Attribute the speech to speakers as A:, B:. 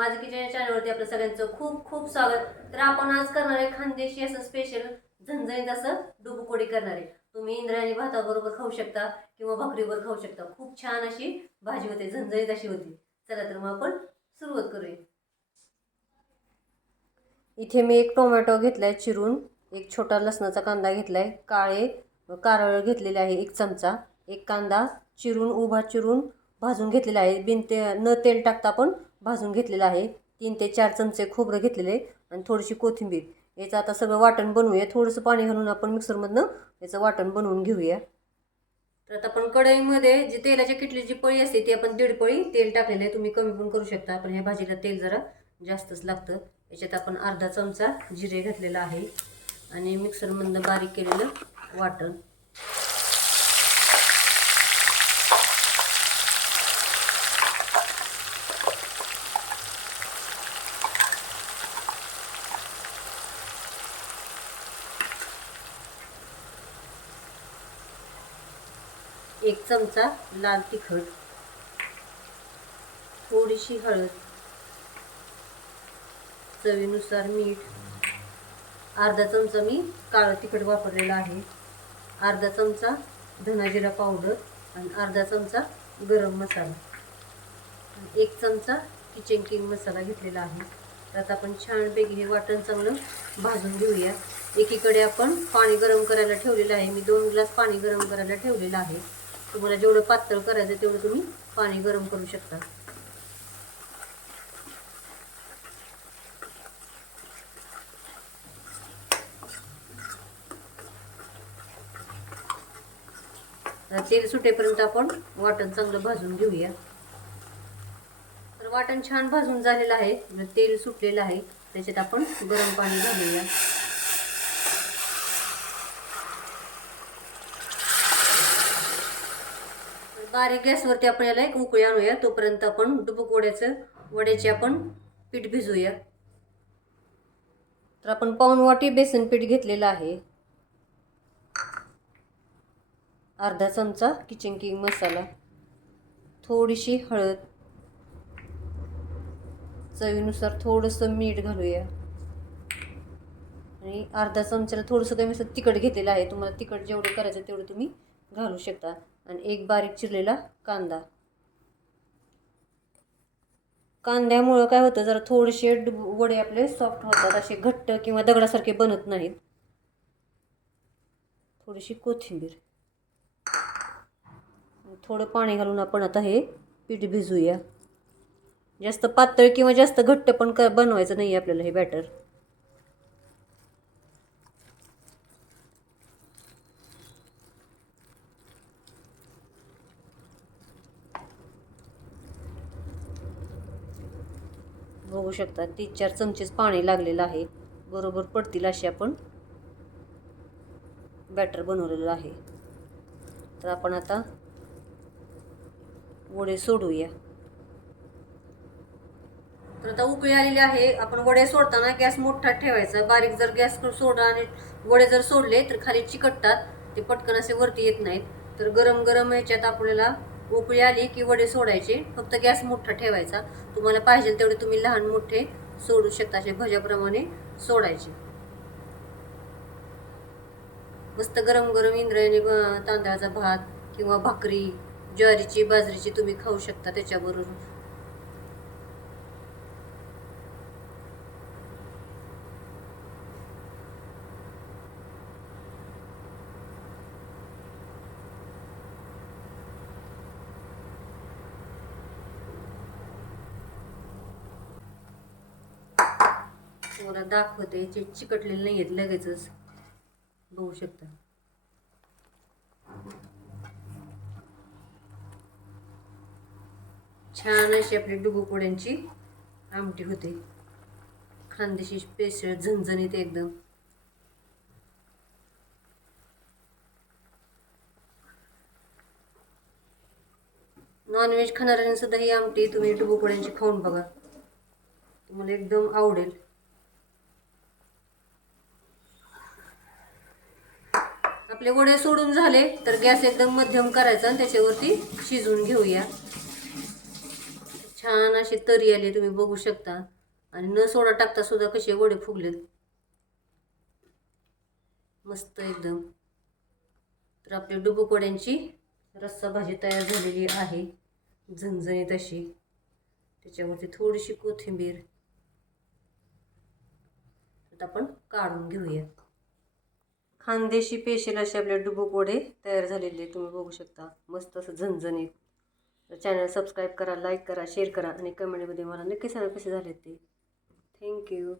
A: माझं किचन चॅनलवरती आपलं सगळ्यांचं खूप खूप स्वागत. तर आपण आज करणार आहे खानदेशी असं स्पेशल झणझणीत असं डुबुकोडी करणार आहे. तुम्ही इंद्रायणी भाताबरोबर खाऊ शकता किंवा भाकरीवर खाऊ शकता. खूप छान अशी भाजी होते झणझणीत अशी होती. चला तर मग आपण सुरुवात करूया. इथे मी एक टोमॅटो घेतलाय चिरून. एक छोटा लसणाचा कांदा घेतलाय. काळे कारळ घेतलेले आहे एक चमचा. एक कांदा चिरून उभा चिरून भाजून घेतलेला आहे. बिन ते न तेल टाकता पण भाजून घेतलेलं आहे. तीन ते चार चमचे खोबरं घेतलेले आणि थोडीशी कोथिंबीर. याचं आता सगळं वाटण बनवूया. थोडंसं पाणी घालून आपण मिक्सरमधनं याचं वाटण बनवून घेऊया. तर आता आपण कढईमध्ये जी तेलाच्या किटली जी पळी असते ती आपण दीड पळी तेल टाकलेलं आहे. तुम्ही कमी पण करू शकता पण ह्या भाजीला तेल जरा जास्तच लागतं. याच्यात आपण अर्धा चमचा जिरे घातलेला आहे. आणि मिक्सरमधनं बारीक केलेलं वाटण. एक चमचा लाल तिखट थोडीशी हळद चवीनुसार मीठ अर्धा चमचा मी काळं तिखट वापरलेलं आहे अर्धा चमचा धनाजिरा पावडर आणि अर्धा चमचा गरम मसाला. एक चमचा किचन किंग मसाला घेतलेला आहे. तर आता आपण छानपैकी हे वाटण चांगलं भाजून घेऊया. एकीकडे आपण पाणी गरम करायला ठेवलेलं आहे. मी दोन ग्लास पाणी गरम करायला ठेवलेलं आहे. तुम्हाला जेवढं पातळ करायचं तेवढं तुम्ही पाणी गरम करू शकता. तेल सुटेपर्यंत आपण वाटण चांगलं भाजून घेऊया. तर वाटण छान भाजून झालेलं आहे. तेल सुटलेलं आहे त्याच्यात आपण गरम पाणी घालूया. बारीक गॅसवरती आपण याला एक उकळी आणूया. तोपर्यंत आपण डुबुक वड्याचं वड्याचे आपण पीठ भिजूया. तर आपण पाऊन वाटी बेसन पीठ घेतलेलं आहे. अर्धा चमचा किचन किंग मसाला. थोडीशी हळद. चवीनुसार थोडंसं मीठ घालूया. आणि अर्धा चमच्याला थोडंसं कमी असं तिखट घेतलेलं आहे. तुम्हाला तिखट जेवढं करायचं तेवढं तुम्ही घालू शकता आणि एक बारीक चिरलेला कांदा. कांद्यामुळं काय होतं जरा थोडेसे डुब वडे आपले सॉफ्ट होतात. असे घट्ट किंवा दगडासारखे बनत नाहीत. थोडीशी कोथिंबीर. थोडं पाणी घालून आपण आता हे पीठ भिजूया. जास्त पातळ किंवा जास्त घट्ट पण क बनवायचं नाही आपल्याला हे बॅटर बघू शकता. तीन चार चमचेच पाणी लागलेलं आहे. बरोबर पडतील असे आपण बॅटर बनवलेलं आहे. तर आपण आता वडे सोडूया. तर आता उकळी आलेली आहे. आपण वडे सोडताना गॅस मोठा ठेवायचा. बारीक जर गॅस सोडा आणि वडे जर सोडले तर खाली चिकटतात. ते पटकन असे वरती येत नाहीत. तर गरम गरम ह्याच्यात आपल्याला उकळी आली की वडे सोडायचे. फक्त गॅस मोठा ठेवायचा. तुम्हाला पाहिजे तेवढे तुम्ही लहान मोठे सोडू शकता असे भज्याप्रमाणे सोडायचे. मस्त गरम गरम इंद्रायणी तांदळाचा भात किंवा भाकरी ज्वारीची बाजरीची तुम्ही खाऊ शकता त्याच्याबरोबर. तुम्हाला दाखवते जे चिकटलेले नाही आहेत लगेचच. बघू शकता. छान अशी आपली डुबुपोड्यांची आमटी होते. खानदेशी स्पेशल झणझणीत एकदम. नॉनव्हेज खाणाऱ्यांनी सुद्धा ही आमटी तुम्ही डुबुपोड्यांची खाऊन बघा. तुम्हाला एकदम आवडेल. आपले वडे सोडून झाले तर गॅस एकदम मध्यम करायचा आणि त्याच्यावरती शिजवून घेऊया. छान असे अशी तरी आली तुम्ही बघू शकता. आणि न सोडा टाकता सुद्धा कसे वडे फुगलेत. मस्त एकदम. तर आपल्या डुबुक वड्यांची रस्सा भाजी तयार झालेली आहे. झणझणीत अशी. त्याच्यावरती थोडीशी कोथिंबीर. आता आपण काढून घेऊया. खानदेशी पेशल असे आपले डुबुक वडे तयार झालेले तुम्ही बघू शकता. मस्त असं झणझणीत. तर चॅनल सबस्क्राईब करा लाईक करा शेअर करा आणि कमेंटमध्ये मला नक्की सांगा कसे झाले ते. थँक्यू